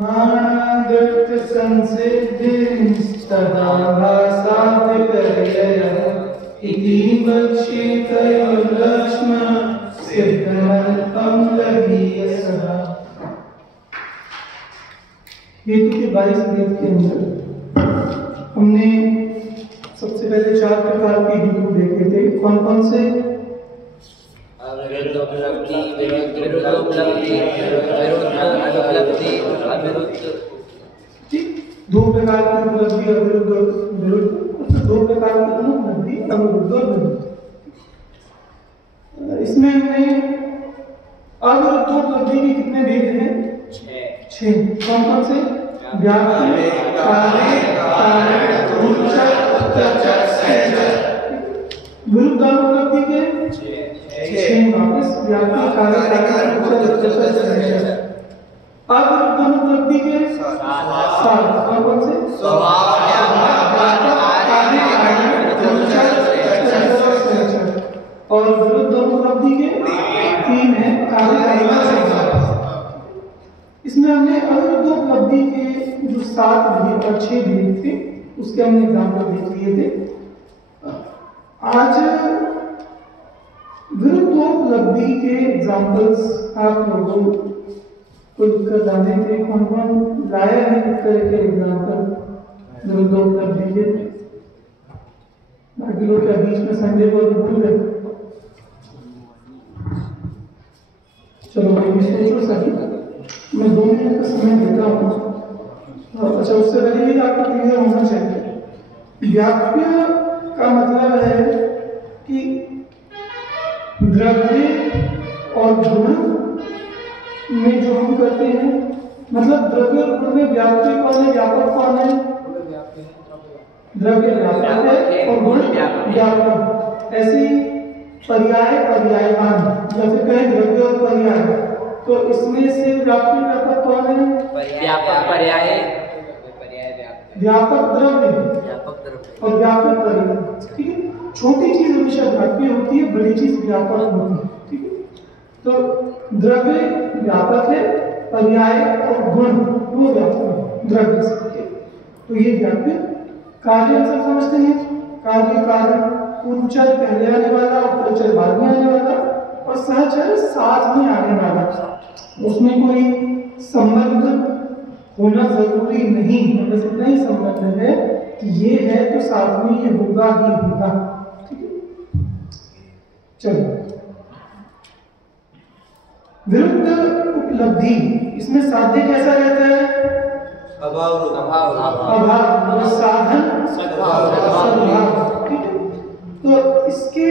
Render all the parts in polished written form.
दृष्ट संसिद्धिस्तदा भासादिकर्ययः इति बक्षितयोर्लक्ष्म सिद्धमल्पं लघीयसः। हेतु के 22 भेद के अंदर हमने सबसे पहले 4 प्रकार के हेतु देखे थे। कौन कौन से? दो प्रकार की उपलब्धि, अविरुद्ध विरुद्ध, दो प्रकार की अनुपलब्धि, अविरुद्ध और विरुद्ध। इसमें हमने अविरुद्ध उपलब्धि के कितने भेद हैं? 6। कौन कौन से? व्याप्ति, कार्य, कारण, उपचर, उत्तरचर, सहचर। विरुद्ध अनुपलब्धि के 6 वापस व्याप्ति, कार्य, कारण, उपचर, उत्तरचर, सहचर। अविरुद्ध अनुपलब्धि के 7। कौन कौन से? स्वभाव, और विरुद्ध अनुपलब्धि के 3 है, कार्य, कारण, सहचर। इसमें हमने अविरुद्ध उपलब्धि के जो 7 भेद और 6 भेद थे उसके हमने एग्जाम्पल देख लिए थे। आज विरुद्धोपलब्धि के एग्जाम्पल्स आप लोगों को लिखकर डाले थे। कौन कौन लाया है लिख करके एग्जाम्पल विरुद्धोपलब्धि के? बाकी लोग क्या बीच में संडे को भूल गए? चलो भाई सोचो सही, मैं 2 मिनट का समय देता हूँ। अच्छा, उससे पहले ये आपको क्लियर होना चाहिए। व्याप्य का मतलब है कि द्रव्य और गुण में जो हम करते हैं, मतलब द्रव्य और गुण में व्याप्य कौन है, व्यापक कौन है? द्रव्य व्यापक है और गुण व्यापक। ऐसे पर्याय, पर्यायवान या फिर कहें द्रव्य और पर्याय, तो इसमें से व्याप्य व्यापक कौन है? व्यापक पर्याय, व्यापक द्रव्य और व्यापक पर्याय। ठीक है, छोटी चीज हमेशा व्याप्य होती है, बड़ी चीज व्यापक होती है। ठीक है, तो द्रव्य व्यापक है, पर्याय और गुण वो व्यापक है द्रव्य से। तो ये व्याप्य। कार्य सब समझते हैं, कार्य, कारण, पूर्वचर पहले आने वाला, उत्तरचर बाद में आने वाला और सहचर साथ में आने वाला। उसमें कोई संबंध होना जरूरी नहीं, बस इतना ही संबंध है कि ये है तो साथ में ये होगा ही होगा। ठीक है, चलो विरुद्ध उपलब्धि, इसमें साध्य कैसा रहता है? अभाव, साधन सद्भाव। ठीक है, तो इसके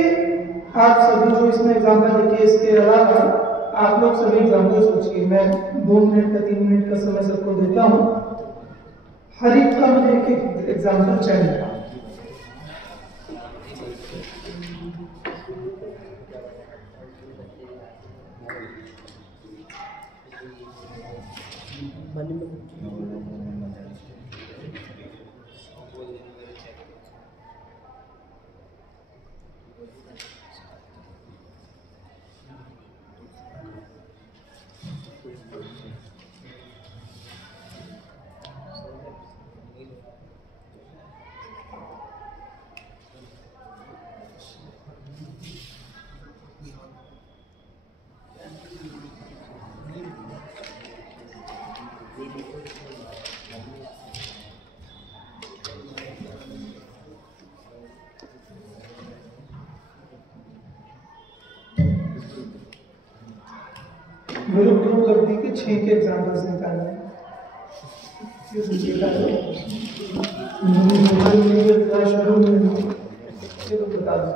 आप सभी जो इसमें एग्जाम्पल लिखे, इसके अलावा आप लोग सभी एग्जाम्पल सोचिए। मैं 2 मिनट का 3 मिनट का समय सबको देता हूँ, हर एक का मुझे एक एग्जाम्पल चाहिए। विरुद्ध उपलब्धि के 6 के एग्जाम्पल्स निकालने हैं। बता दो।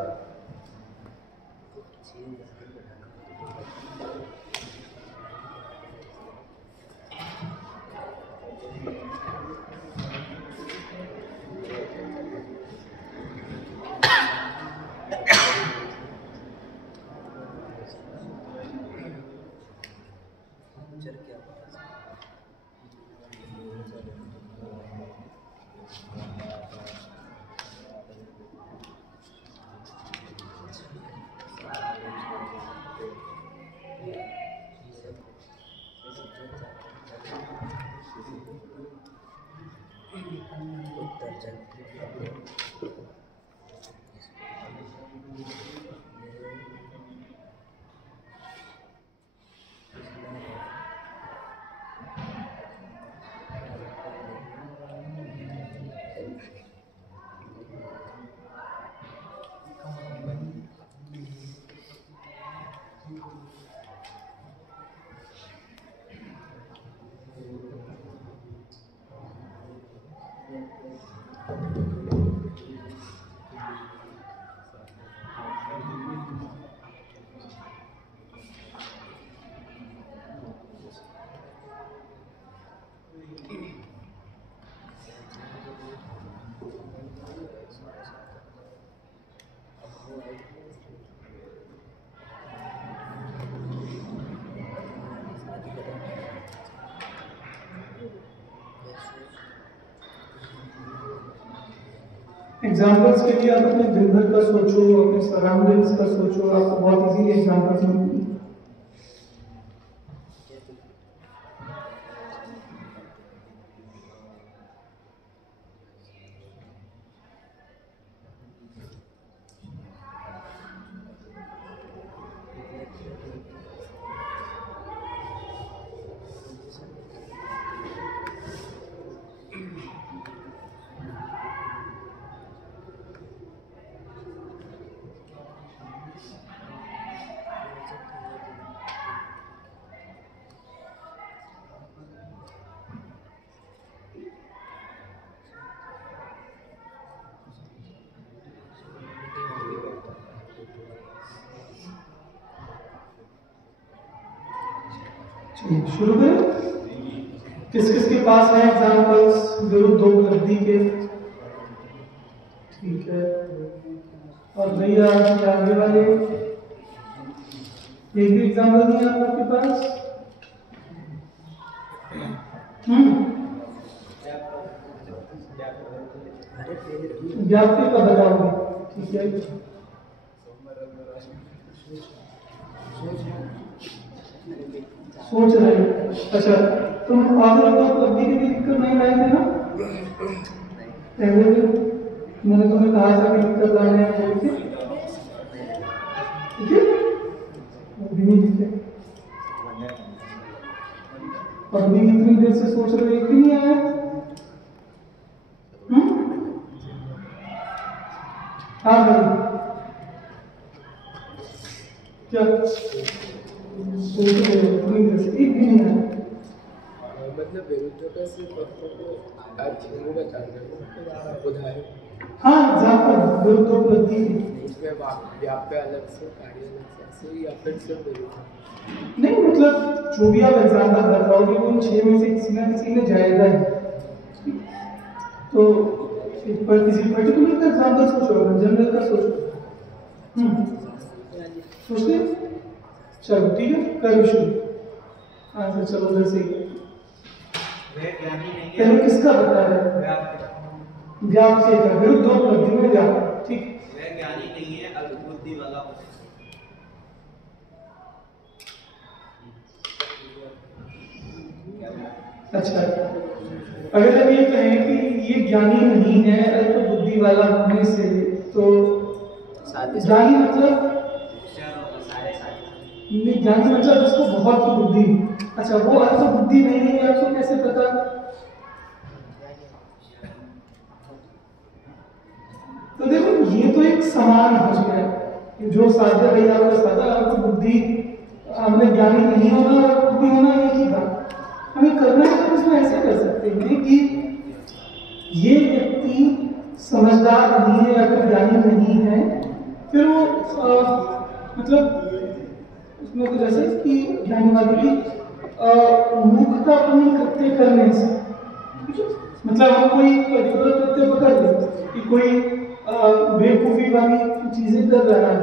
एग्जाम्पल्स के लिए आप अपने दिन भर का सोचो, अपने सराउंडिंग्स का सोचो, आपको बहुत इजीली एग्जाम्पल्स मिलेंगे। शुरू करें। किस किस के पास है एग्जाम्पल्स विरुद्धोपलब्धि के? ठीक है, और भैया आगे वाले एक भी एग्जाम्पल नहीं है आपके पास? व्याप्ति का बताओगे? ठीक है, सोच रहे हो। अच्छा, तुम आगे उपलब्धि की दिक्कत नहीं लाई थे ना पहले दिन? मैंने तुम्हें कहा था कि दिक्कत लाने हैं बोल के, ठीक है? वो भी नहीं दिखे, और भी इतनी देर से सोच रहे हो, एक भी नहीं आया। हाँ भाई, क्या सोच रहे हो? इतनी देर से एक भी नहीं आया। मतलब विरुद्धता से वक्तों को अर्थ वो बताना उदाहरण। हाँ, एग्जाम्पल विरुद्धोपलब्धि उसमें व्याप्य अलग से, कार्य अलग से, या फिर सिर्फ विरुद्ध नहीं, मतलब जो भी आप एग्जाम्पल बताओगे वो उन 6 में से किसी ना किसी में जाएगा ही। तो पर किसी पर्टिकुलर का एग्जाम्पल सोचो, जनरल का सोचो। सोचते? चलो ठीक है, करो शुरू। आंसर चलो उधर से। पहले किसका बता रहे हैं? व्याप्ति का, विरुद्धोपलब्धि में व्याप्ति। ठीक, वह ज्ञानी नहीं है, अल्पबुद्धि वाला होता है। अच्छा, अगर हम ये कहें कि ये ज्ञानी नहीं है अल्प बुद्धि वाला होने से, तो ज्ञानी मतलब ज्ञानी मतलब उसको बहुत ही बुद्धि। अच्छा, वो अल्प बुद्धि नहीं है, आपको कैसे पता? तो देखो, ये तो एक समान हो गया, जो साध्य भाई आपका साधा, आपको बुद्धि, हमने ज्ञानी नहीं होना और बुद्धि होना एक ही बात। हमें करना है तो इसमें ऐसे कर सकते हैं कि ये व्यक्ति समझदार नहीं है या फिर ज्ञानी नहीं है, फिर वो मतलब उसमें कुछ ऐसे कि ज्ञानीवादी की मूर्खता अपनी कृत्य करने से, मतलब हम कोई पर्टिकुलर कृत्य पकड़ ले कि कोई बेवकूफ़ी वाली चीज़ें कर रहा है,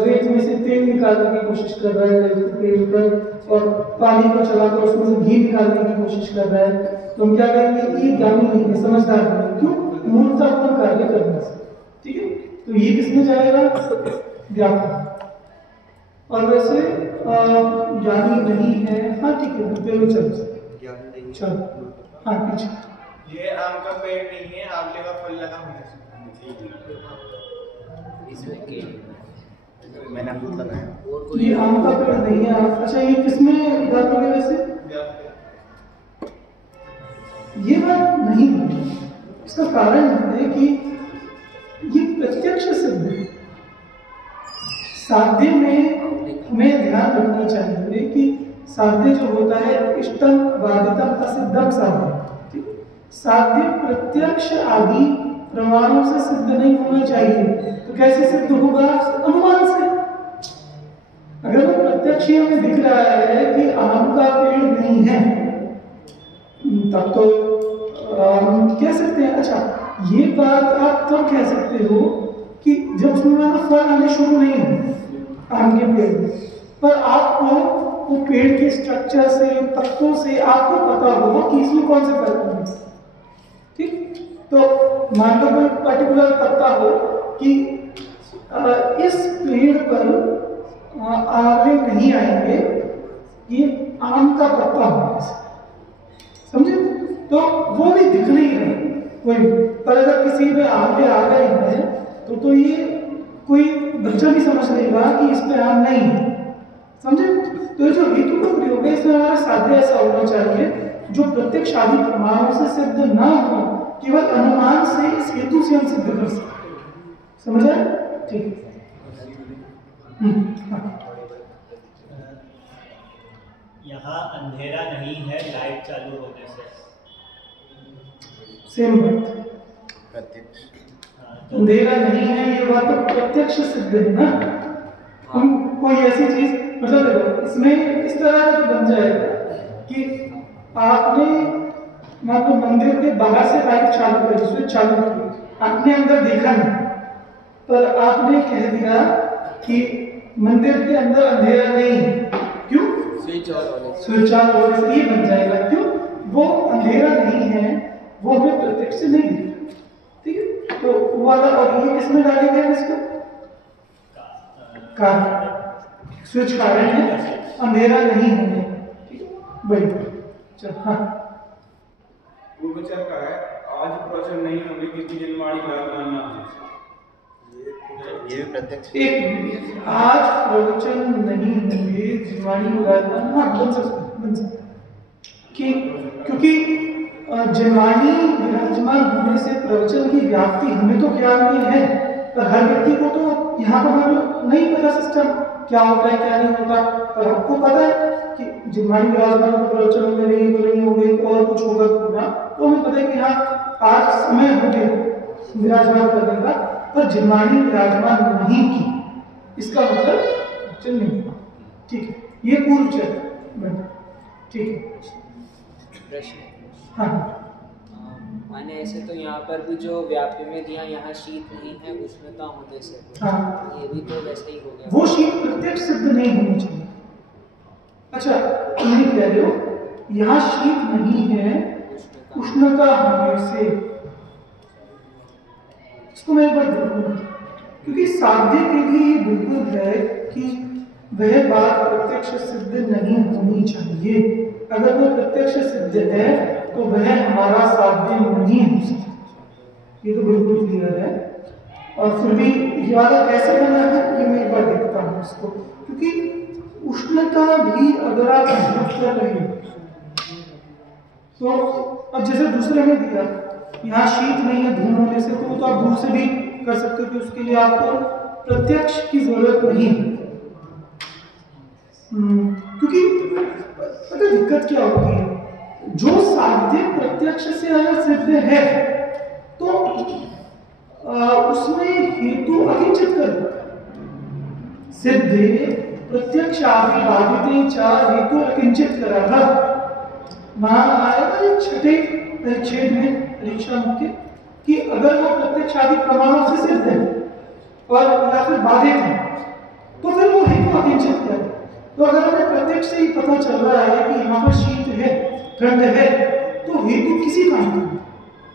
रेत में से तेल निकालने की कोशिश कर रहा है, तेल पर, और पानी को चलाकर उसमें से घी निकालने की कोशिश कर रहा है, तो हम क्या कहेंगे? ये ज्ञानी नहीं है, समझदार नहीं है। क्यों? मूर्खतापूर्ण कार्य करने से। ठीक है, तो ये किसमें जाएगा? व्यापक। और वैसे ज्ञानी नहीं है, हाँ ठीक है, चलो चलो हाँ पीछे। ये आम का पेड़ नहीं है, आंवले का फल लगा होने से। इसमें के मैंने खुद लगाया। और ये आम का पेड़ नहीं है। अच्छा ये किसमें बात हो गई वैसे? ये बात नहीं होगी। इसका कारण है कि ये प्रत्यक्ष सिद्ध है। साध्य में हमें ध्यान रखना चाहिए कि साध्य जो होता है इष्टम बाधितम असिद्धम साध्य। साध्य प्रत्यक्ष आदि प्रमाणों से सिद्ध नहीं होना चाहिए। तो कैसे सिद्ध होगा? अनुमान से। अगर वो प्रत्यक्ष हमें दिख रहा है कि आम का पेड़ नहीं है, तब तो हम कह सकते हैं। अच्छा ये बात आप तब कह सकते हो कि जब उसमें फल आने शुरू नहीं हो आम के पेड़ में, पर आपको वो पेड़ के स्ट्रक्चर से, पत्तों से आपको पता होगा कि इसमें कौन से फल होंगे। ठीक, तो मान लो कोई पर्टिकुलर पत्ता हो कि इस पेड़ पर आगे नहीं आएंगे, ये आम का पत्ता होगा, समझे? तो वो भी दिख नहीं रहा कोई, पर अगर किसी में आगे आ गए हैं तो ये कोई बच्चा भी समझ लेगा कि इस पे आम नहीं है, समझे? तो ये जो हेतु का प्रयोग है इसमें हमारा साध्य ऐसा होना चाहिए जो प्रत्यक्ष आदि प्रमाणों से सिद्ध ना हो, केवल अनुमान से इस हेतु से हम सिद्ध कर सकते। समझ आए? ठीक है। यहाँ अंधेरा नहीं है लाइट चालू होने से। सेम बात। प्रत्यक्ष अंधेरा नहीं है ये बात तो प्रत्यक्ष सिद्ध है ना। हम कोई ऐसी चीज मतलब देखो इसमें इस तरह का बन जाएगा कि आपने मान लो मंदिर के बाहर से लाइट चालू करी, स्विच चालू की, आपने अंदर देखा नहीं, पर आपने कह दिया कि मंदिर के अंदर अंधेरा नहीं है। क्यों? स्विच ऑन होने से ये बन जाएगा। क्यों? वो अंधेरा नहीं है, वो हमें प्रत्यक्ष से नहीं दिख। ठीक है, तो वो वाला। और ये किसमें डालेंगे इसको? कारण, स्विच कारण है, अंधेरा नहीं होने। ठीक है, बढ़िया। चलो हाँ पूर्वचर का है, आज प्रवचन नहीं होंगे किसी जन्माड़ी लालना। ये भी प्रत्यक्ष। एक आज प्रवचन नहीं होंगे जीवाणी उदाहरण, हाँ बन सकते कि क्योंकि जीवाणी विराजमान होने से प्रवचन की व्याप्ति हमें तो ज्ञान में है, पर हर व्यक्ति को तो यहाँ पर हमें नहीं पता सिस्टम क्या होता है क्या नहीं होता। पर आपको पता है कि जीवाणी विराजमान तो प्रवचन होंगे, नहीं तो नहीं होंगे, और कुछ होगा ना, तो हमें पता है कि हाँ आज समय हो गया विराजमान करने का, पर जिन्वाणी विराजमान नहीं की, इसका मतलब प्रवचन नहीं हुआ। ठीक है, ये पूर्व चर्चा। ठीक है, प्रश्न। हाँ माने ऐसे तो यहाँ पर भी जो व्याप्ति में दिया, यहाँ शीत नहीं है उष्णता होने से, हाँ ये भी तो वैसे ही हो गया। वो शीत प्रत्यक्ष सिद्ध नहीं होनी चाहिए। अच्छा नहीं कह रहे हो, यहाँ शीत नहीं है उष्णता होने से, इसको मैं एक बार देखूंगा, क्योंकि साध्य के लिए ये बिल्कुल है कि वह बात प्रत्यक्ष सिद्ध नहीं होनी चाहिए। अगर वो प्रत्यक्ष सिद्ध है तो वह हमारा साध्य नहीं हो सकता, ये तो बिल्कुल क्लियर है। और फिर भी ये वाला कैसे बना है ये मैं एक बार देखता हूँ इसको, क्योंकि उष्णता भी अगर आप कर रहे हो तो अब जैसे दूसरे में दिया यहाँ शीत नहीं है धूम होने से, तो आप दूर से भी कर सकते हो कि उसके लिए आपको प्रत्यक्ष की जरूरत नहीं है। क्योंकि पता दिक्कत क्या होती है, जो साध्य प्रत्यक्ष से अगर सिद्ध है तो उसमें हेतु अकिंचित कर सिद्धे प्रत्यक्ष आदि चार हेतु अकिंचित करा था। वहां आएगा छठे परिच्छेद में परीक्षा मुख्य कि अगर वो प्रत्यक्ष आदि प्रमाणों से सिद्ध है और या फिर बाधित है तो फिर वो हेतु अकिंचित करे। तो अगर हमें प्रत्यक्ष से ही पता चल रहा है कि यहाँ पर शीत है ठंड है तो हेतु किसी काम का नहीं।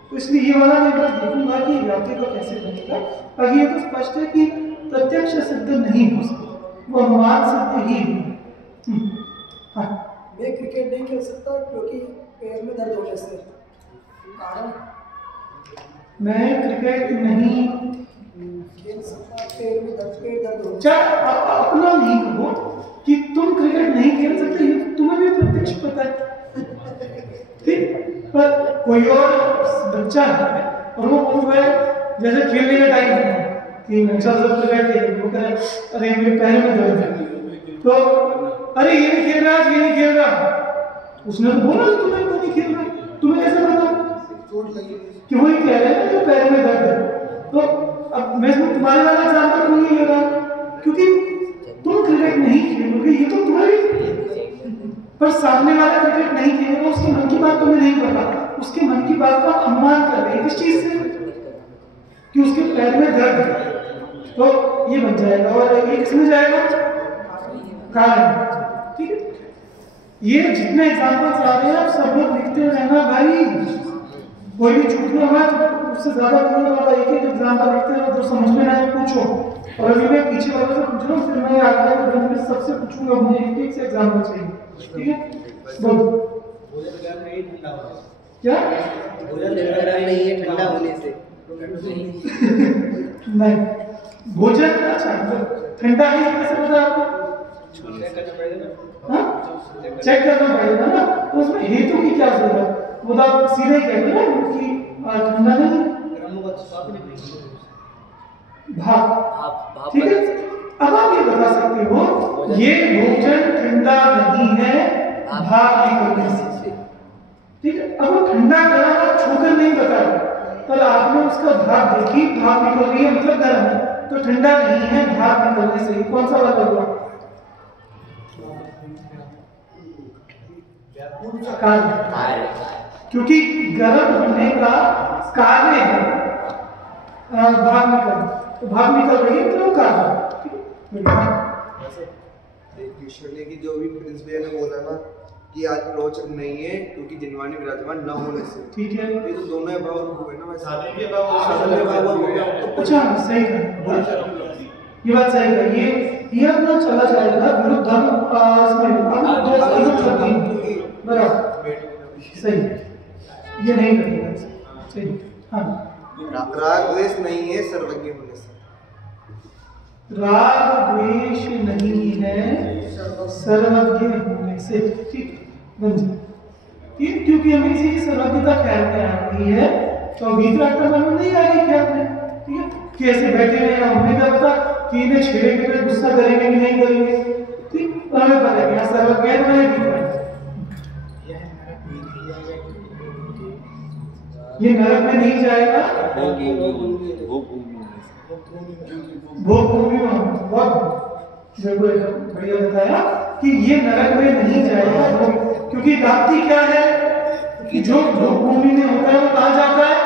तो इसलिए ये वाला मैं बात देखूंगा कि व्याप्ति का कैसे बनेगा। पर ये तो स्पष्ट है कि प्रत्यक्ष सिद्ध नहीं हो सकता, वो अनुमान सिद्ध ही है। हाँ मैं क्रिकेट नहीं खेल सकता क्योंकि पैर में दर्द होने से। कारण मैं क्रिकेट नहीं खेल सकता, पैर दर्द हो। चाहे अपना नहीं कहो कि तुम क्रिकेट नहीं खेल सकते, ये तो तुम्हें भी प्रत्यक्ष पता है, ठीक। पर कोई और बच्चा है और वो बोल रहा है जैसे खेलने का टाइम है कि चल सब क्रिकेट खेल, वो कह रहा है अरे मेरे पैर में दर्द है, तो अरे ये नहीं खेल रहा, ये नहीं खेल रहा। उसने तो बोला कि तुम्हें क्यों नहीं खेल रहा, तुम्हें कैसे पता कि वही कह रहे हैं कि पैर में दर्द है। तो अब मैं तुम्हारे वाला एग्जाम्पल क्यों नहीं ले रहा, क्योंकि तुम क्रिकेट नहीं खेलोगे ये तो तुम्हारी, पर सामने वाला क्रिकेट नहीं खेलेगा, उसके मन की बात तुम्हें नहीं पता, उसके मन की बात का अनुमान कर रहे हैं किस चीज से कि उसके पैर में दर्द है, तो ये बन जाएगा। और ये किसमें जाएगा, कारण, ठीक है। ये जितने एग्जाम्पल्स आ रहे हैं आप सब लोग लिखते रहना भाई, कोई भी छूटने वाला उससे ज्यादा कोई वाला एक एक एग्जाम्पल लिखते हैं, तो समझ में आए पूछो। और अभी मैं पीछे वाले से पूछ रहा हूँ, फिर मैं आगे ग्रुप में सबसे पूछूंगा, मुझे एक एक से एग्जाम्पल चाहिए, ठीक है। बोलो क्या भोजन गरम नहीं है ठंडा होने से। नहीं, भोजन अच्छा ठंडा है कैसे पता आपको, चेक करना पड़ेगा ना, तो उसमें हेतु की क्या जरूरत, वो तो आप सीधे ही कहते हैं ना कि ठंडा नहीं भाप, ठीक है। अब आप ये बता सकते हो ये भोजन ठंडा नहीं है भाप निकलने से, ठीक है। अब वो ठंडा गरम आप छूकर नहीं बताया, पर आपने उसका भाप देखी, भाप निकल रही है मतलब गर्म है, तो ठंडा नहीं है भाप निकलने से, कौन सा वाला हुआ, क्योंकि गर्म होने का कार्य है भाप निकल, तो भाप निकल रही है तो कार्य, ठीक है। ईश्वर ने की जो भी प्रिंस भैया ने बोला ना कि आज प्रवचन नहीं है क्योंकि जिनवानी विराजमान न होने से, ठीक है। ये तो दोनों भाव हुए ना, साधन के भाव हो गया। अच्छा सही है, ये बात सही है। ये अपना चला जाएगा विरुद्ध धर्म बराबर सही, ये नहीं करेगा सही। हाँ, राग द्वेष नहीं है सर्वज्ञ होने से, राग द्वेष नहीं है सर्वज्ञ होने से, ठीक बन जाए। क्योंकि हमें किसी की सर्वज्ञता ख्याल में आ रही है, तो भीतर मन में नहीं आ रही ख्याल में, ठीक है। कैसे बैठे रहे हमें क्या पता कि इन्हें छेड़ेंगे तो गुस्सा करेंगे कि नहीं करेंगे, ठीक, और हमें पता है कि सर्वज्ञ है, ये नरक में नहीं जाएगा, भोग भूमि में, बहुत बढ़िया बताया कि ये नरक में नहीं जाएगा, क्योंकि प्राप्ति क्या है कि जो भोग भूमि में होता है वो कहाँ जाता है,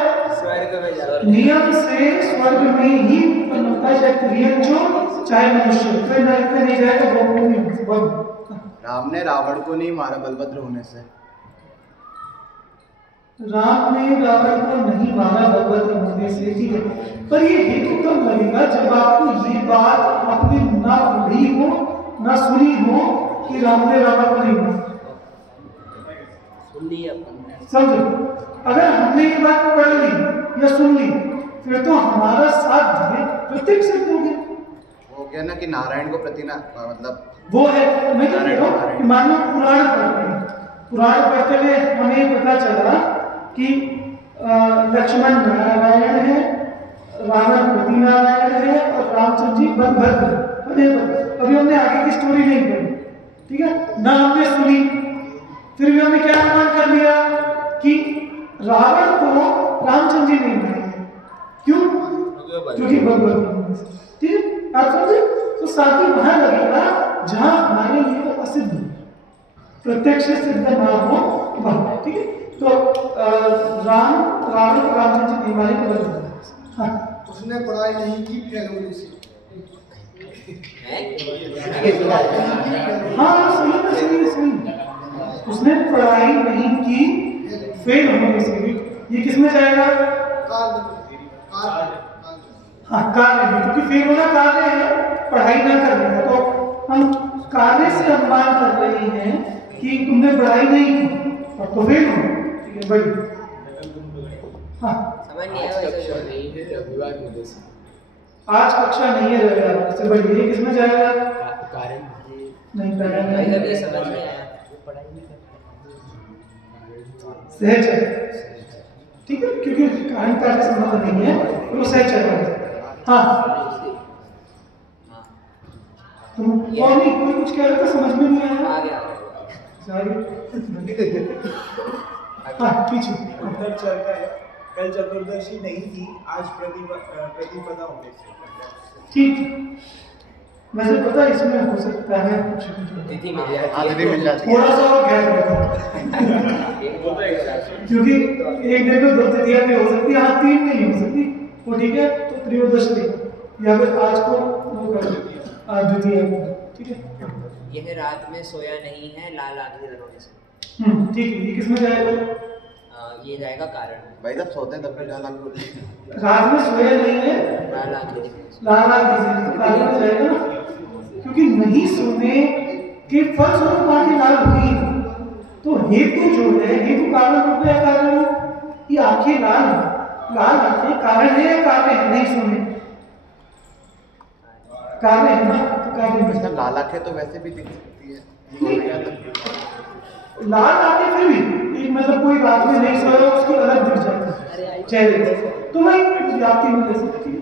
नियम से स्वर्ग में ही उत्पन्न होता है, चाहे क्रियंचो चाहे मनुष्य, फिर नरक में नहीं जाएगा, भोग भूमि में। राम ने रावण को नहीं मारा बलभद्र होने से, राम ने रावण को नहीं मारा बलभद्र होने से, ठीक है। पर ये हेतु तब लगेगा जब आपको ये बात आपने ना पढ़ी हो ना सुनी हो कि राम ने रावण को नहीं मारा, समझो। अगर हमने ये बात पढ़ ली या सुन ली फिर तो हमारा साथ में प्रत्येक सिद्ध हो गया, वो क्या ना कि नारायण को प्रतिना मतलब वो है। मैं क्या कह रहा हूँ कि मान लो पुराण पढ़ते हैं, पुराण पढ़ते हुए हमें पता चला कि लक्ष्मण नारायण है, रावण प्रति नारायण है और रामचंद्र जी बलभद्र। अभी हमने आगे की स्टोरी नहीं पढ़ी, ठीक है ना, हमने सुनी, फिर भी हमने क्या अनुमान कर लिया कि रावण को रामचंद्र जी नहीं मारेंगे, क्यों, क्योंकि बलभद्र, ठीक है, आप समझे। तो साथ ही वहां लगेगा जहां हमारे लिए वो असिद्ध, प्रत्यक्ष सिद्ध ना हो वहां, ठीक है। तो रावण रामचंद्र जी नहीं मारेंगे, हाँ उसने पढ़ाई नहीं की फेल होने से, हाँ सही, उसने पढ़ाई नहीं की फेल होने से, ये किसमें जाएगा, हाँ कार्य में, क्योंकि फेल होना कार्य है, पढ़ाई ना करने का। तो हम कार्य से अनुमान कर रहे हैं कि तुमने पढ़ाई नहीं की और तो फेल हो, ठीक है भाई। हाँ समझ नहीं आया वैसे कक्षा नहीं है रविवार मुझे से आज कक्षा नहीं है रविवार, इससे बढ़िया ये किसमें जाएगा? कारण नहीं पहले भाई नहीं जब ये समझ नहीं आया सहज है, ठीक है, क्योंकि कारण कार्य संबंध नहीं है तो वो सहज चल रहा है। हाँ तुम और नहीं कोई कुछ कह रहा था, समझ में नहीं आया? आ गया आगे हाँ पीछे अंदर चलता है। कल चतुर्दशी नहीं थी, आज प्रतिपदा होने से। ठीक, वैसे पता है इसमें हो सकता है कुछ तिथि मिल जाती हाजिरी मिल जाती है। थोड़ा सा और गैप रखो, क्योंकि एक दिन में 2 तिथियां भी हो सकती है, हाँ 3 नहीं हो सकती वो, ठीक है। तो त्रयोदशी या फिर आज को वो कर द्वितीय, ठीक है। यह रात में सोया नहीं है लाल आंखें होने से। ठीक है, ये किसमें जाएगा? ये जाएगा कारण भाई जब सोते हैं तब भी लाल आंख होती है। रात में सोया नहीं है लाल आंखें दिखने से। लाल आंख दिखने से, तो कारण में जाएगा ना, क्योंकि नहीं सोने के फलस्वरूप आंखें लाल हुई, तो हेतु जो है, हेतु कारण रूप है कारण है, ये आंखें लाल आंखें कारण है या कार्य है? नहीं सोने कार्य है ना, तो कार्य में मतलब लाल आंखें तो वैसे भी दिख सकती है। लाल आंखें फिर भी एक मतलब कोई रात में नहीं सोया उसकी अलग दिख जाती है चेहरे पे, तो वही आपकी मिल सकती है।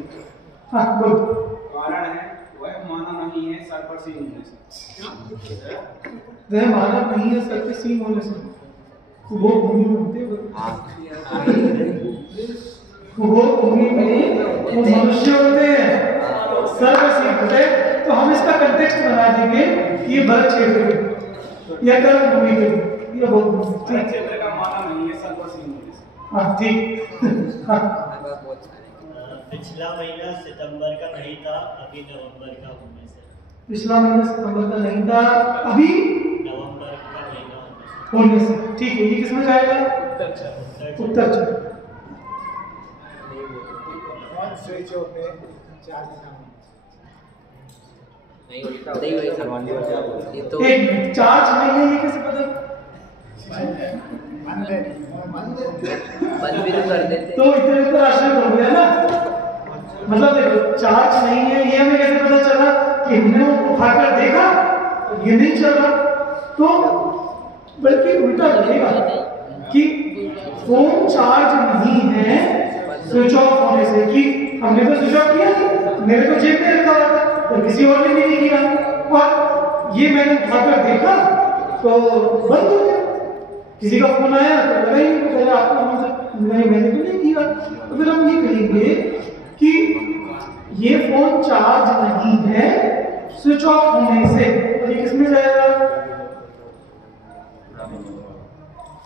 हाँ बोलो। कारण है वह माना नहीं है सर पर सींग होने से। वह मानव नहीं है सर पे सींग होने से, वो भूमि में होते हैं, वो भूमि में वो मनुष्य होते हैं, सर पे सींग होते हैं। तो हम इसका कंटेक्स्ट बना देंगे ये भरत क्षेत्र में या कर्म भूमि में, ये बहुत ठीक क्षेत्र का माना नहीं है सर पर सींग होने से। हाँ ठीक हाँ पिछला महीना सितंबर का नहीं था, अभी नवंबर का होने से। पिछला महीना सितंबर का नहीं था, अभी नवंबर का महीना होने से, ठीक है। ये किसमें जाएगा? उत्तर चर। स्विच ऑफ है, चार्ज नहीं उल्टा होता ही वही था। ये तो एक मिनट, चार्ज नहीं है ये कैसे पता? बंद भी तो कर देते। तो इतने तो आश्चर्य हो गया ना, मतलब देखो चार्ज नहीं है ये हमें कैसे पता चला कि हमने वो उठाकर देखा ये नहीं चल रहा, तो बल्कि उल्टा लगेगा कि फोन चार्ज नहीं है स्विच ऑफ होने से, कि हमने तो स्विच ऑफ किया, मेरे तो जेब में रखा हुआ था और किसी और ने भी नहीं किया, और ये मैंने उठाकर देखा तो बंद हो गया। किसी का फोन आया तो लगा ही नहीं, तो पहले आपको मैंने तो नहीं किया, तो फिर हम ये कहेंगे कि ये फोन चार्ज नहीं है स्विच ऑफ होने से, और ये किसमें जाएगा?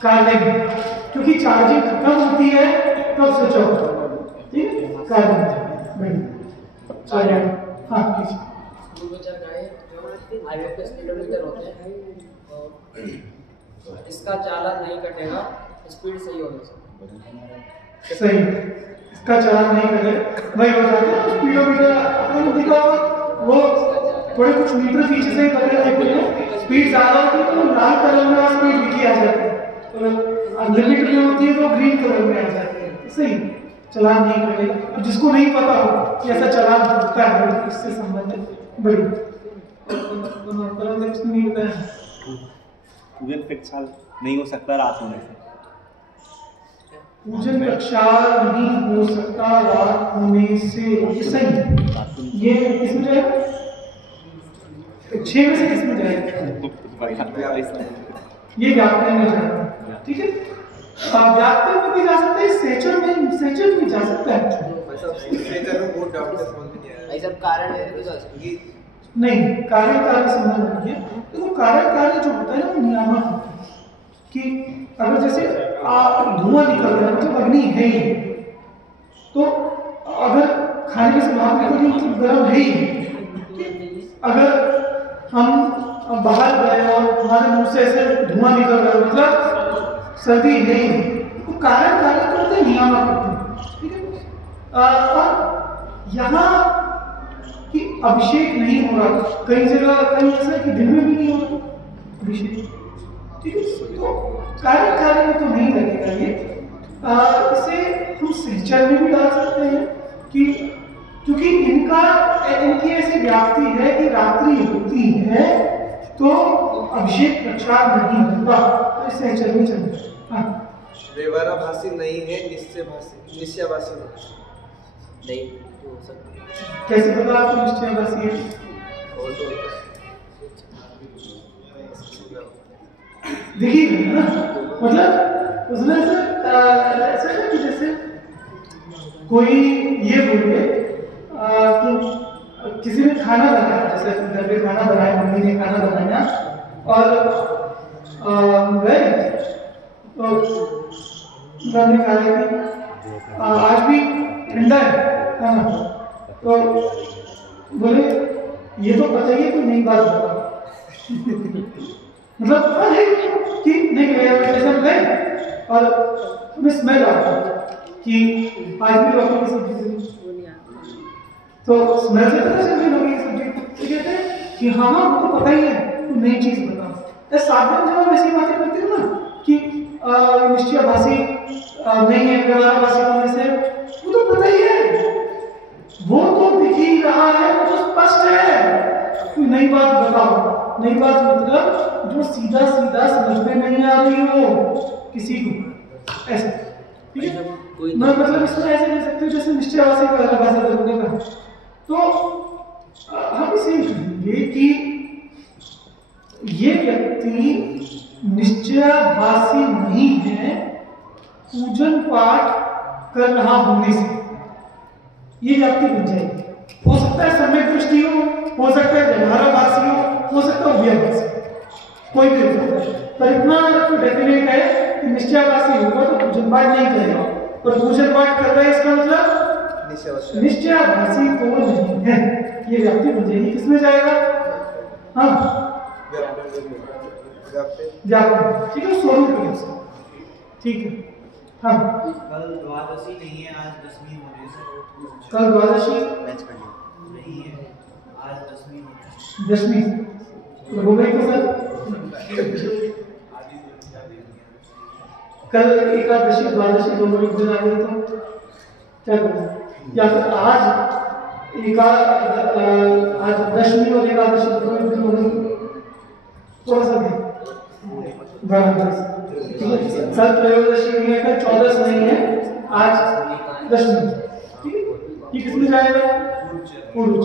कार्य में, क्योंकि चार्जिंग खत्म होती है तब स्विच ऑफ, ठीक है। कार्य में हाँ पीछे हाईवे पे स्पीडोमीटर होते हैं, तो इसका चालन नहीं कटेगा स्पीड सही होने से। सही, इसका चालान नहीं करे वही हो जाता है। स्पीडोमीटर आपने देखा होगा, वो थोड़े कुछ मीटर पीछे से ही पकड़े रहते हैं, स्पीड ज्यादा होती है तो लाल कलर में स्पीड लिखी आ जाती है, तो लिमिट में होती है तो ग्रीन कलर में आ जाती है। सही, चालान नहीं करेगा। तो जिसको नहीं पता हो कि ऐसा चालान होता है, इससे संबंधित बड़ी नहीं बताया पूजन प्रक्षाल नहीं हो सकता रात होने से। पूजन प्रक्षाल नहीं हो सकता रात होने से, ये सही है। ये किसमें जाएगा? 6 में से किसमें जाएगा? ये व्याकरण में जाएगा, ठीक है। व्याकरण में भी जा सकता है, सेचर में जा सकता है। सेचर में बहुत डाउट है, समझ में नहीं आया। भाई सब कारण है तो नहीं, कार्य संबंध नहीं है। तो कार्य जो होता है ना वो नियामक होता है, कि अगर जैसे आप धुआं निकल रहा है मतलब अग्नि है ही, तो अगर खाने के सामान में कोई गर्म है ही, अगर हम बाहर गए और हमारे मुंह से ऐसे धुआं निकल रहा है मतलब सर्दी है ही, तो कार्य तो होते हैं, नियामक होते हैं, ठीक है। और यहाँ कि अभिषेक नहीं हो रहा, कई जगह कहीं ऐसा कि दिन में भी नहीं हो रहा अभिषेक, ठीक है। तो कार्य में तो नहीं लगेगा ये। इसे हम सहचर में भी डाल सकते हैं कि क्योंकि इनकी ऐसी व्याप्ति है कि रात्रि होती है तो अभिषेक प्रचार नहीं होता, तो इस सहचर में चलेगा। हाँ, व्यवहाराभासी नहीं है, निश्चयाभासी नहीं हो सकता। कैसे पता आपको निश्चयाभासी है? देखिए ना, मतलब उसमें से ऐसा है कि जैसे कोई ये बोले कि किसी ने खाना बनाया, जैसे घर पे खाना बनाया, मम्मी ने खाना बनाया और गए तो उन्होंने कहा कि आज भी ठंडा है, तो बोले ये तो पता ही है कोई नई बात बता मतलब पता है कि नहीं गए और तुम्हें स्मेल आता कि आज भी रोटी की सब्जी, तो स्मेल से पता चल रही रोटी की सब्जी, तो कहते हैं कि हाँ हाँ वो तो पता ही है, तू नई चीज बता। साधन जब हम ऐसी बातें करते हो ना कि निश्चयाभासी नहीं है, व्यवहाराभासी होने से, वो तो पता ही है, वो तो दिख ही रहा है, वो तो स्पष्ट है, कोई नई बात बताओ। नई बात मतलब जो सीधा सीधा समझ में नहीं आ रही हो किसी को, ऐसे, ठीक है। मैं मतलब इसमें ऐसे ले सकते हो जैसे निश्चयाभासी व्यवहाराभासी करने का। तो हम इसे कहेंगे कि ये व्यक्ति निश्चयाभासी नहीं है पूजन पाठ कर रहा होने से, ये व्यक्ति बन जाएगी। हो सकता है सम्यक दृष्टि हो सकता है व्यवहाराभासी हो सकता है उभयाभासी, कोई भी हो सकता है, पर इतना तो डेफिनेट है कि निश्चयाभासी होगा तो पूजन पाठ नहीं करेगा, और पूजन पाठ कर रहा है इसका मतलब निश्चयाभासी तो नहीं है, ये व्यक्ति बन जाएगी। किसमें जाएगा? हाँ, व्यापक, ठीक है, स्वरूप है उसका, ठीक है। हाँ, कल द्वादशी नहीं है, आज दशमी होने से। कल द्वादशी नहीं है, आज दशमी होने से। दशमी हो गई तो सर कल एकादशी द्वादशी दोनों एक दिन आ गई तो क्या करें? या फिर आज दशमी और एकादशी दोनों एक दिन हो गई, थोड़ा सा कल त्रयोदशी नहीं है, कल चौदस नहीं है, आज दशमी, ठीक है। ये किसमें जाएगा? पूर्व,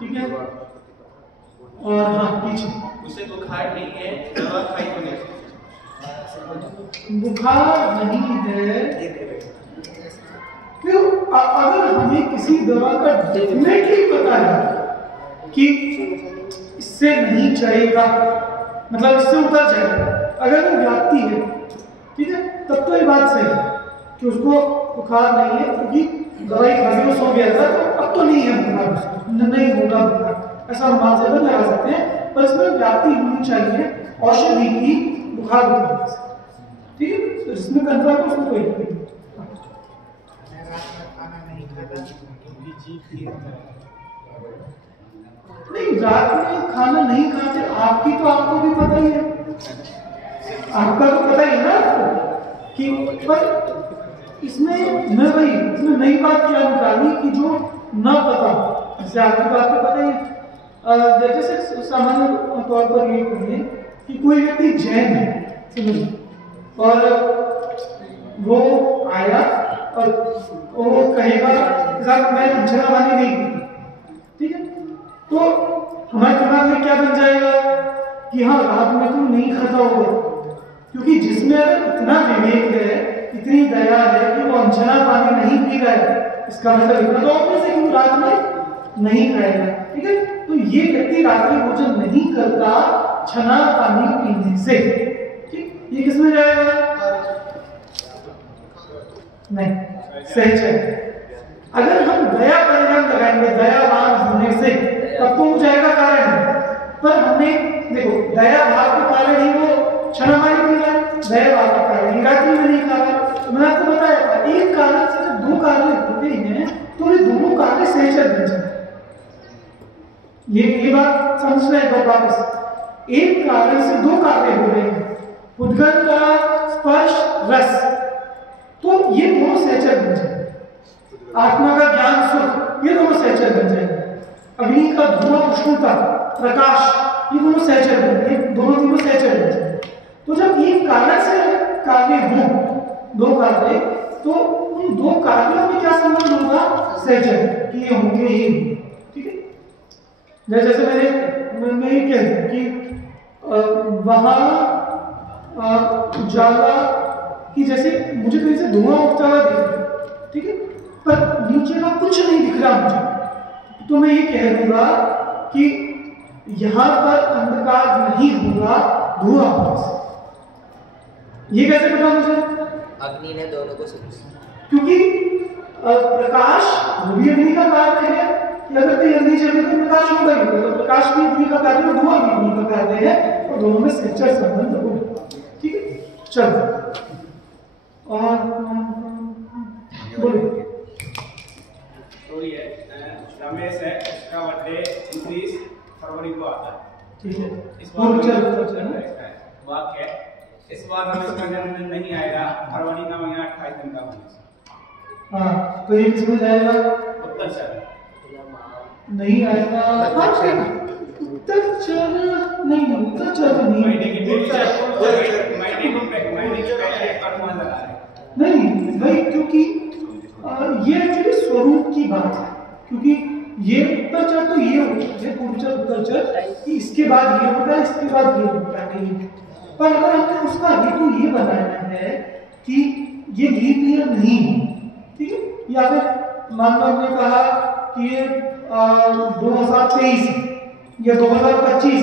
ठीक है। और हाँ, पीछे उसे बुखार नहीं है, दवा खाई होने से। बुखार नहीं है, क्यों? अगर हमें किसी दवा का डेफिनेटली पता है कि इससे नहीं चढ़ेगा, मतलब इससे उतर जाएगा, अगर वो व्याप्ति है, ठीक है, तब तो ये बात सही है कि उसको बुखार नहीं है, क्योंकि दवाई खाने सो गया था, तो अब तो नहीं है बुखार, नहीं होगा बुखार, ऐसा अनुमान से लगा सकते हैं। पर इसमें व्याप्ति होनी चाहिए औषधि की बुखार उतरने से, ठीक है। तो जिसमें कंफर्म है उसमें कोई दिक्कत नहीं। नहीं, रात में खाना नहीं खाते, आपकी तो आपको भी पता ही है, आपका तो पता ही है ना आपको कि, पर इसमें मैं वही इसमें नई बात क्या निकाली कि जो ना पता, जैसे आपकी तो आपको पता ही है। जैसे सामान्य तौर पर ये कहिए कि कोई व्यक्ति जैन है, समझिए, और वो आया और वो कहेगा साहब मैं अंजना वाली नहीं पीती, ठीक है, तो हमारे दिमाग में क्या बन जाएगा कि हाँ रात में तो नहीं खाता होगा, क्योंकि जिसमें अगर इतना विवेक है, इतनी दया है कि वो अंजना पानी नहीं पी रहा है, इसका मतलब इतना तो ऑब्वियस है कि रात में नहीं खाएगा, ठीक है। तो ये व्यक्ति रात्रि भोजन नहीं करता छना पानी पीने से, ठीक। ये किसमें जाएगा? नहीं, सहचर। अगर हम दया परिणाम लगाएंगे दयावान होने से, तब तो हो जाएगा कारण, पर हमने देखो दया भाव के कारण ही वो छना पानी पी रहा है, दया भाव के कारण ही रात्रि में नहीं खा रहा। तो मैंने आपको बताया था एक कारण से जब दो कारण होते हैं तो ये दोनों कारण सहचर बन जाते हैं। ये बात समझना है वापस, एक कारण से दो कार्य हो रहे हैं, उद्गत का स्पर्श रस, तो ये दोनों सहचर बन जाएंगे। आत्मा का ज्ञान सुख, ये दोनों सहचर बन जाएंगे। अग्नि का धुआं उष्णता प्रकाश, ये दोनों सहचर बन जाएंगे, दोनों तीनों सहचर बन जाएंगे। तो जब एक कारण से कार्य हो, दो कार्य, तो उन दो कार्यों में क्या संबंध होगा? सहचर, कि ये होंगे ये, ठीक है। जैसे मैंने ये कह दिया कि वहां उजाला कि जैसे मुझे कहीं से धुआं उठता हुआ दिख रहा है, ठीक है, पर नीचे का कुछ नहीं दिख रहा मुझे, तो मैं ये कह दूंगा कि यहां पर अंधकार नहीं होगा, धुआं होगा। ये कैसे पता मुझे? अग्नि ने दोनों को समझा, क्योंकि प्रकाश वो भी अग्नि का कार्य है, कि अगर कहीं अग्नि चले तो प्रकाश होगा ही होगा, तो प्रकाश भी अग्नि का कार्य है, धुआं भी अग्नि का कार्य है, और दोनों में सहचर संबंध होगा, ठीक है। चलो और बोलिए। स्टोरी है, रमेश है, उसका बर्थडे 29 फरवरी को आता है, ठीक है। इस बार वाक्य है, इस बार रमेश का जन्मदिन नहीं आएगा, फरवरी का महीना 28 दिन का होने से। हाँ, तो ये किसमें जाएगा? उत्तर चरण नहीं आएगा। उत्तर चरण नहीं, उत्तर चरण नहीं, महीने की पहली महीने की पहले अनुमान लगा रहे हैं। नहीं भाई, क्योंकि ये एक्चुअली स्वरूप की बात है, क्योंकि ये उत्तर चर तो ये होता है, पूर्वचर उत्तर चर, कि इसके बाद ये होता है, इसके बाद ये होता है, नहीं। पर अगर हमने उसका हेतु ये बनाया है कि ये लीप ईयर नहीं है, ठीक है, या फिर मान लो हमने कहा कि ये 2023 या 2025,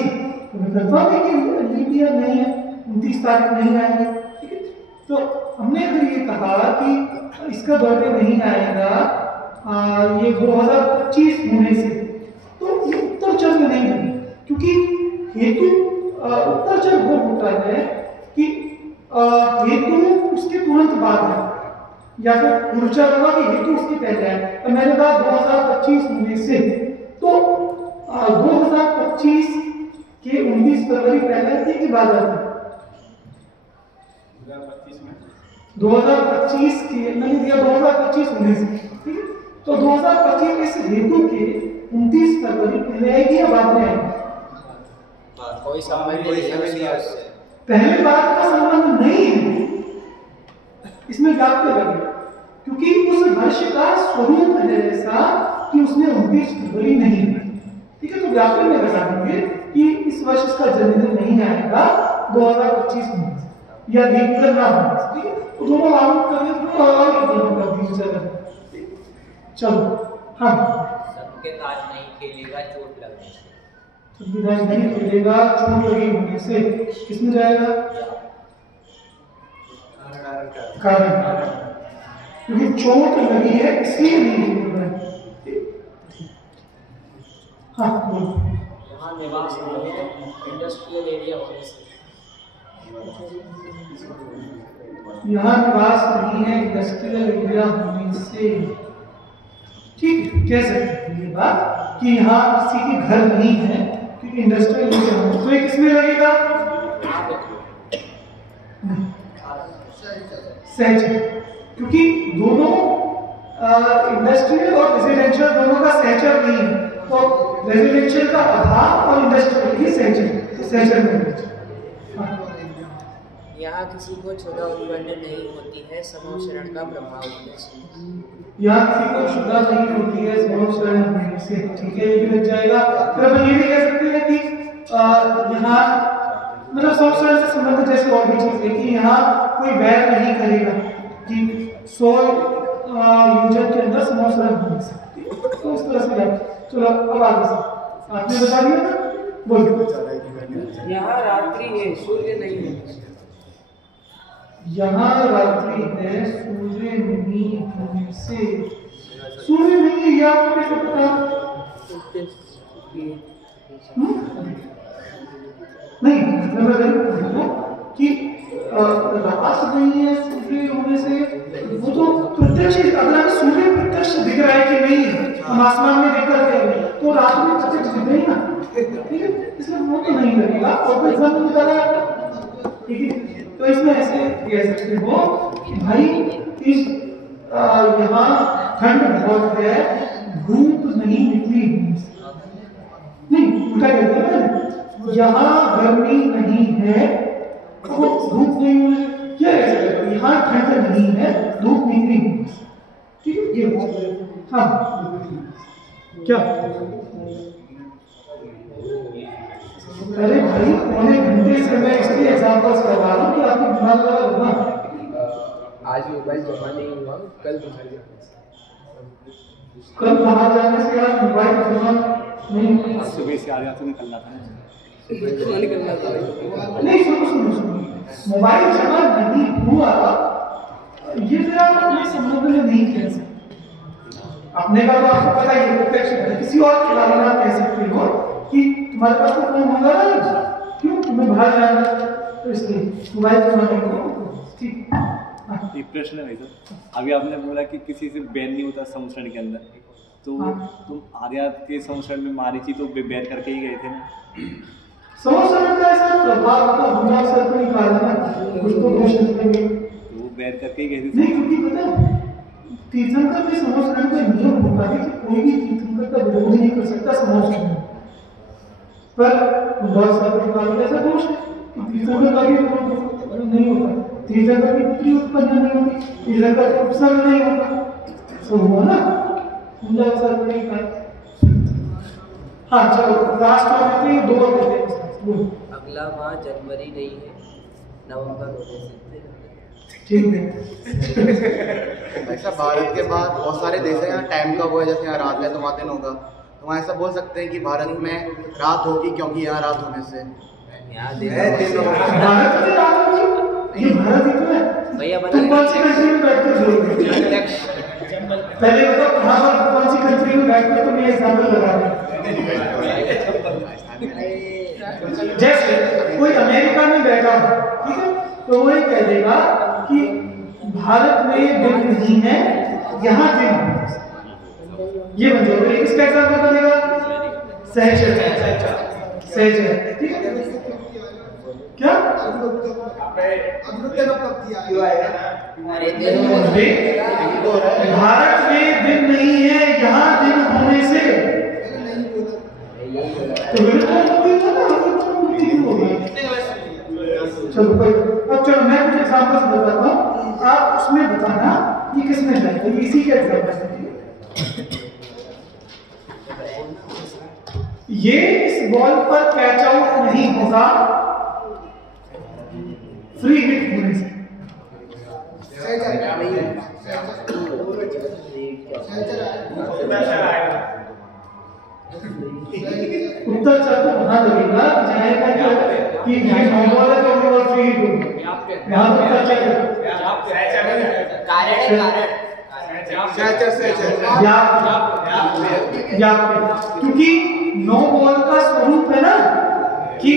तो मैं कंफर्म है कि लीप ईयर नहीं है, 29 तारीख नहीं आएगी, ठीक है। तो हमने अगर ये कहा कि इसका बर्थडे नहीं आएगा ये 2025 होने से, तो ये उत्तर चर में नहीं है, क्योंकि हेतु उत्तर चर वो होता है कि हेतु उसके तुरंत बाद है, या फिर पूर्वचर होगा कि हेतु उसके पहले है। तो मैंने कहा 2025 होने से, तो 2025 के 19 फरवरी पहले आती है कि बाद आती है? 2025 के मैंने दिया 2025 होने से, ठीक है। तो 2025 इस हेतु के 29 फरवरी पहले आएगी या बाद में आएगी? कोई संबंध नहीं है, पहले बात का संबंध नहीं है, इसमें व्याप्य लगेगा, क्योंकि उस वर्ष का स्वरूप है ऐसा कि उसमें 29 फरवरी नहीं है, ठीक है। तो व्याप्य में बता देंगे कि इस वर्ष इसका जन्मदिन नहीं आएगा 2025 में, या दीपकर ना हो, ठीक है। तो दोनों लागू करेंगे तो और दोनों का बीच चलेगा। चलो हाँ, सबके ताज नहीं खेलेगा चोट लगने से, विधान नहीं खेलेगा चोट लगी होने से, किसमें जाएगा? कारण, क्योंकि चोट लगी है इसलिए नहीं खेल रहा है। हाँ बोलो। यहाँ निवास नहीं है, इंडस्ट्रियल एरिया होने से। यहाँ निवास नहीं है, इंडस्ट्रियल एरिया होने से, ठीक है, कह सकते हैं ये बात कि यहाँ किसी के घर नहीं है, क्योंकि इंडस्ट्रियल एरिया होने। तो ये किसमें लगेगा? सहचर, क्योंकि दोनों इंडस्ट्रियल और रेजिडेंशियल दोनों का सहचर नहीं है, तो रेजिडेंशियल का अभाव और इंडस्ट्रियल ये सहचर, तो सहचर में यहाँ किसी को क्षुधा उत्पन्न नहीं होती है समोशरण का प्रभाव होने से, यहाँ किसी को क्षुधा नहीं होती है समोशरण होने से, ठीक है, ये भी लग जाएगा। फिर अपन ये भी कह सकते हैं कि यहाँ मतलब समोशरण से संबंधित जैसे और भी चीज है कि यहाँ कोई वैर नहीं करेगा कि सौर यूजन के अंदर समोशरण होने से, तो इस तरह से चलो अब आगे से आपने बता दिया था, बोलिए। यहाँ रात्रि है, सूर्य नहीं है। यहाँ रात्रि है, सूर्य नहीं होने से, सूर्य नहीं है, ये आपको कैसे पता? नहीं, कि रात नहीं है सूर्य होने से, वो तो प्रत्यक्ष, अगर सूर्य प्रत्यक्ष दिख रहा है कि नहीं हम आसमान में देख करके, तो रात में प्रत्यक्ष दिख रही ना, ठीक है। इसमें वो तो नहीं लगेगा और कोई एग्जाम निकाला, ठीक है। तो इसमें ऐसे कह सकते हो कि भाई इस यहाँ ठंड बहुत है, धूप नहीं निकली, नहीं उल्टा कहते हैं, यहाँ गर्मी नहीं है तो धूप नहीं है, क्या ऐसा यहाँ ठंड नहीं है धूप निकली, ठीक है। ये हाँ क्या अरे भाई पौने घंटे से मैं इसलिए एग्जाम्पल्स करवा रहा हूँ कि आपको दिमाग लगा होगा। आज मोबाइल जमा नहीं हुआ, कल बाहर जाने से। कल बाहर जाने से आज मोबाइल जमा नहीं हुआ। सुबह से आ गया तो निकलना था, निकलना था। नहीं सुनो, मोबाइल जमा नहीं हुआ ये फिर आप अपने संबंध में नहीं कह सकते। अपने का तो आपको पता ही है, प्रत्यक्ष है। किसी और के बारे में आप कह सकते हो कि तुम्हारे पास तो फोन होगा ना, क्यों तुम्हें बाहर जाना, तो इसलिए मोबाइल जमा नहीं हुआ, ठीक। एक प्रश्न है भाई साहब, अभी आपने बोला कि किसी से बैन नहीं होता संवत्सरण के अंदर, तो तुम आर्या के संवत्सरण में मारी थी तो बैन करके ही गए थे ना? संवत्सरण का ऐसा प्रभाव तो दुनिया से तो निकालना ना, कुछ तो घोषणा करेंगे, तो वो बैन करके ही गए थे। नहीं क्योंकि पता है तीर्थंकर के संवत्सरण का नियम होता है कि कोई भी तीर्थंकर का विरोध नहीं कर सकता संवत्सरण में, पर बहुत सारे प्रकार का ऐसा दोष है कि तीर्थंकर का भी विरोध नहीं होता, तीर्थंकर की पुत्री उत्पन्न नहीं होती, तीर्थंकर का उपसर्ग नहीं होता, सब हुआ ना, उनका उपसर्ग नहीं था। हाँ चलो लास्ट में दो और देते हैं। अगला माह जनवरी नहीं है, नवंबर होने से, ठीक है। ऐसा भारत के बाद बहुत सारे देश हैं यहाँ टाइम का वो है, जैसे यहाँ रात है तो वहाँ दिन होगा, तो वहाँ ऐसा बोल सकते हैं कि भारत में रात होगी क्योंकि यहाँ रात होने से भारत में रात होगी, ये भारत ही तो है। भैया तुम कौन सी कंट्री में बैठकर बोलोगे? पहले बताओ कहाँ पर कौन सी कंट्री में बैठकर तुम ये एग्जाम्पल लगा रहे हो? जैसे कोई अमेरिका में बैठा हो, ठीक है, तो वो ये कह देगा कि भारत में दिन नहीं है, यहाँ दिन है, ये बन जाएगा। किसका एग्जाम्पल बनेगा? सहचर, ठीक है। क्या भारत में दिन नहीं है, यहाँ दिन होने से चलो कोई, अब चलो मैं कुछ एग्जाम्पल्स बताता हूँ, आप उसमें बताना कि किसमें जाएगा, इसी के एग्जाम्पल। ये इस बॉल पर कैच आउट नहीं होगा फ्री हिट होने से। उत्तर चल तो वहां लगेगा जाएगा कि ये बॉल है तो बॉल फ्री हिट होगी, यहाँ पर उत्तर चल क्योंकि नो बॉल का स्वरूप है ना कि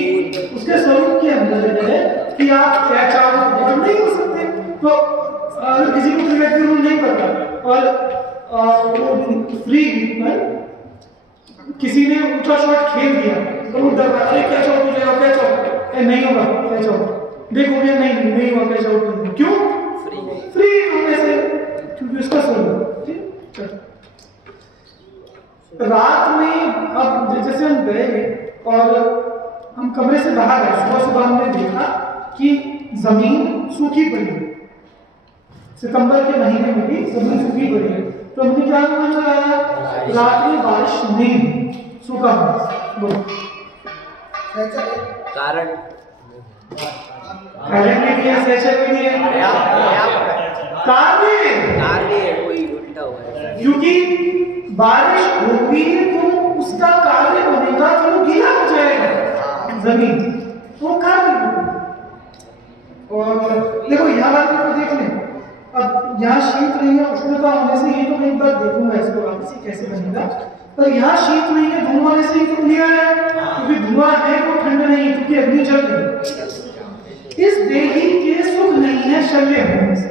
उसके स्वरूप के अंदर है कि आप कैच आउट नहीं हो सकते। तो अगर किसी को क्रिकेट के रूल नहीं पता और फ्री हिट पर किसी ने ऊंचा शॉट खेल दिया तो वो डर रहा है कैच आउट हो जाएगा, कैच आउट नहीं होगा, कैच आउट देखो भैया नहीं हुआ कैच आउट, क्यों? फ्री हिट होने से, क्योंकि उसका स्वरूप। रात में अब जैसे हम गए और हम कमरे से बाहर आए, सुबह हमने देखा कि जमीन सूखी पड़ी है, सितंबर के महीने में भी जमीन सूखी पड़ी है, तो हमने क्या लगाया? रात में बारिश नहीं, सूखा कारण नहीं है, सेचर भी नहीं है, कार्य कोई उल्टा हुआ है, क्योंकि बारिश होगी तो उसका कार्य बनेगा कि वो गीला हो जाएगा जमीन, वो कार्य। और देखो यहाँ बात को देख लें, अब यहाँ शीत नहीं है, उष्णता होने से ये तो मैं एक बार देखूंगा इसको वापस कैसे बनेगा, पर यहाँ शीत नहीं है, धुआं होने से ये तो क्लियर है, क्योंकि धुआं है तो ठंड नहीं है, क्योंकि अग्नि जल रही है। इस देही के सुख नहीं है शल्य होने से,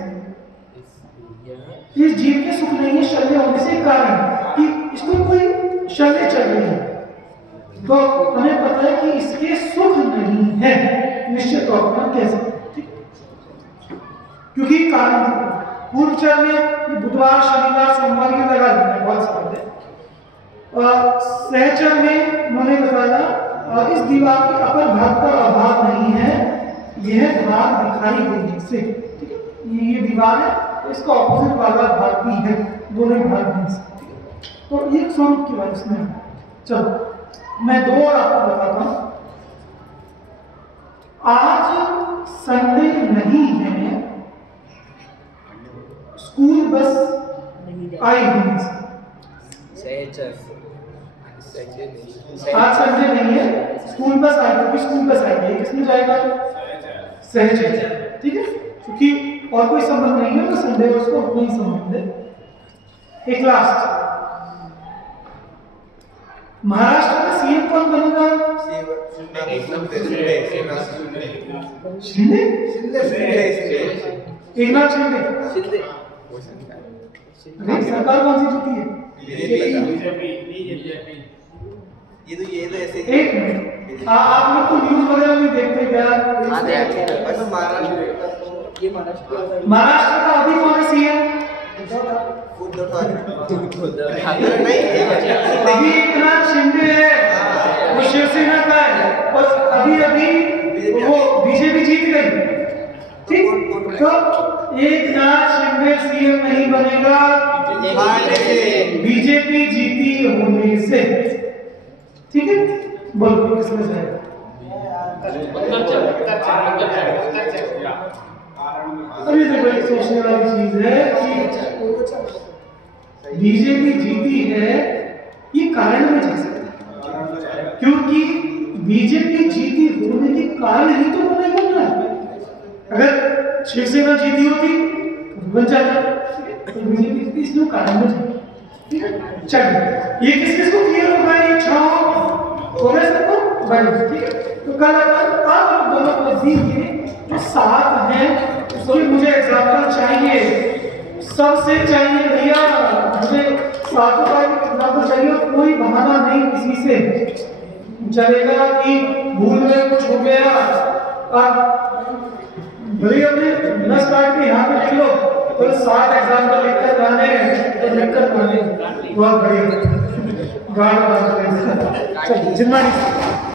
इस जीव के सुख नहीं है शल्य होने से, कारण कि इसको कोई शल्य चल रही है, तो हमें पता है कि इसके सुख नहीं है, निश्चित तौर पर कह सकते हैं, ठीक, क्योंकि कारण पूर्व चरण में ये बुधवार शनिवार सोमवार ये लगा देते हैं बहुत सारे। सहचर में उन्होंने बताया इस दीवार के अपर भाग का अभाव नहीं है, यह भाग दिखाई देने से, ठीक है, ये दीवार है तो इसका ऑपोजिट वाला भाग भी है, दोनों भाग भी है, ठीक है। तो एक स्वरूप की बात इसमें। चलो मैं दो और आपको बताता हूं। आज संडे नहीं है, स्कूल बस आई नहीं, आज संडे नहीं है, स्कूल बस आई, क्योंकि स्कूल बस आई, किसमें जाएगा? सहचर, ठीक है, क्योंकि और कोई संबंध नहीं है तो संडे उसको अपना ही संबंध है। एक लास्ट, महाराष्ट्र का सीएम कौन बनेगा? शिंदे, एकनाथ शिंदे। सरकार कौन सी जीती है? ये तो ऐसे एक मिनट, आप लोग तो न्यूज वगैरह में देखते क्या? महाराष्ट्र का अभी कौन है सीएम? अभी एकनाथ शिंदे है, वो शिवसेना का है, और अभी अभी वो बीजेपी जीत गई, ठीक। तो एकनाथ शिंदे सीएम नहीं बनेगा, बीजेपी जीती होने से, ठीक है। बोलो किसमें जाएगा? अभी देखो एक सोचने वाली चीज है कि बीजेपी जीती है, ये कारण में जा सकता है, क्योंकि बीजेपी जीती होने के कारण ही तो वो नहीं बन रहा है। अगर शिवसेना जीती होती तो बन जाता, तो बीजेपी जीती इसलिए कारण में जाती, ठीक है। चलिए ये किस किस को क्लियर होगा? ये छाओ हो गया सबको, बड़ी, ठीक है। तो कल आप दोनों नजदीक के जो साथ हैं उसके मुझे एग्जाम्पल चाहिए, सबसे चाहिए भैया, मुझे सातों का एग्जाम्पल चाहिए, कोई बहाना नहीं किसी से चलेगा कि भूल में कुछ हो गया। भले अपने 10 काट के यहाँ पे लिख लो, तो 7 एग्जाम्पल लिखकर लाने हैं तो लिखकर लाने, बहुत बढ़िया गाड़ जितना